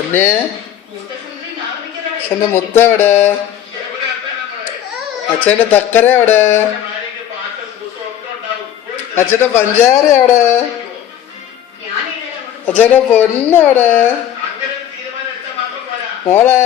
പൊന്നെ അച്ഛൻ്റെ മുത്ത എവിടെ? അച്ഛൻ്റെ തക്കര എവിടെ? അച്ഛൻ്റെ പഞ്ചാര എവിടെ? അച്ഛൻ്റെ പൊന്നെവിടെ? മോളെ